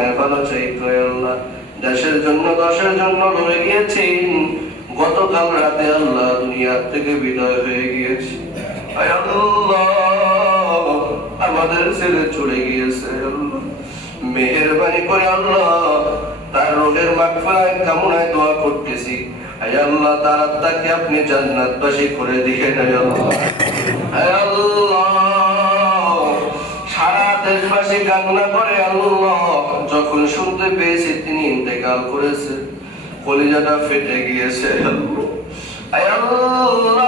সময় ভালো চাইতো আল্লাহ, দেশের জন্য দশের জন্য লড়ে গিয়েছেন। গতকাল রাতে আল্লাহ দুনিয়ার থেকে বিদায় হয়ে গিয়েছে। আয় আল্লাহ, আমাদের ছেলে চলে গিয়েছে আল্লাহ, মেহেরবানি করে আল্লাহ তার রোগের মাগফিরাত কামনায় দোয়া করতেছি। আয় আল্লাহ, তার আত্মাকে আপনি জান্নাতবাসী করে দিয়েন। আয় আল্লাহ, আয় আল্লাহ, সারা দেশবাসী কান্না করে আল্লাহ, যখন শুনতে পেয়েছি তিনি ইন্তেকাল করেছে, কলিজাটা ফেটে গিয়েছে। আয় আল্লাহ,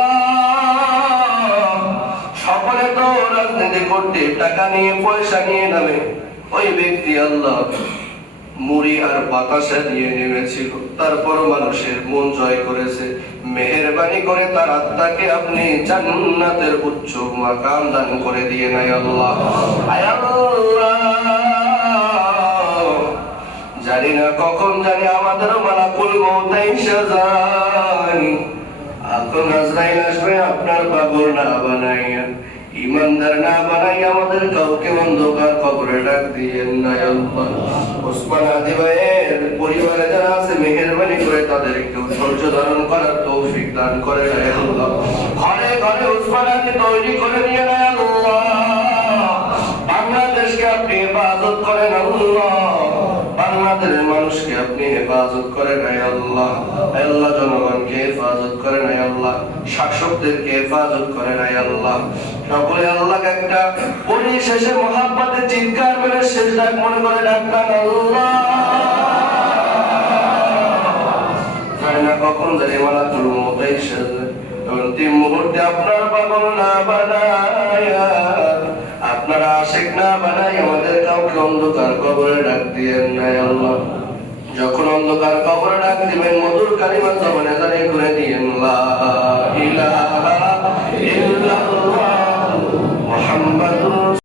সকলে তো রাজনীতি করতে টাকা নিয়ে পয়সা নিয়ে নামে, ওই ব্যক্তি আল্লাহ মুড়ি আর বাতাসা নিয়ে নেমেছিল, তারপর মানুষের মন জয় করেছে। মেহেরবানি করে তার আত্মাকে আপনি জান্নাতের উচ্চ মাকাম দান করে দিয়ে নাই আল্লাহ। আয় আল্লাহ, জানি না কখন জানি আমাদের মালাকুল মউত আইসা যায়, এখন আজরাইল আসবে আপনার পাগল না বানাইয়া, ইমানদার না বানাই আমাদের কাউকে অন্ধকার কবরে ডাক দিয়েন না আল্লাহ। ওসমান আদি ভাইয়ের পরিবারে যারা আছে মেহেরবানি করে তাদেরকে ধৈর্য ধারণ করার তৌফিক দান করে আল্লাহ। ঘরে ঘরে ওসমান আদি তৈরি করে দিয়ে না আল্লাহ। বাংলাদেশকে আপনি হেফাজত করেন আল্লাহ, বাংলাদেশের মানুষকে আপনি হেফাজত করেন আল্লাহ। আল্লাহ, জনগণকে হেফাজত করেন আল্লাহ, শাসকদেরকে হেফাজত করেন আল্লাহ। সকলে আল্লাহকে একটা পরিশেষে মহাব্বতে চিৎকার করে শেষ ডাক মনে করে ডাকতাম আল্লাহ। জানি না কখন জানি মালাকুল মউত এসে যায়, অন্তিম মুহূর্তে আপনার পাগল না বানায়া, আপনারা আশিক না বানাই আমাদের কাউকে অন্ধকার কবরে ডাক দিয়েন না আল্লাহ। যখন অন্ধকার কবরে ডাক দিবেন মধুর কালিমা জবানে জারি করে দিয়েন লা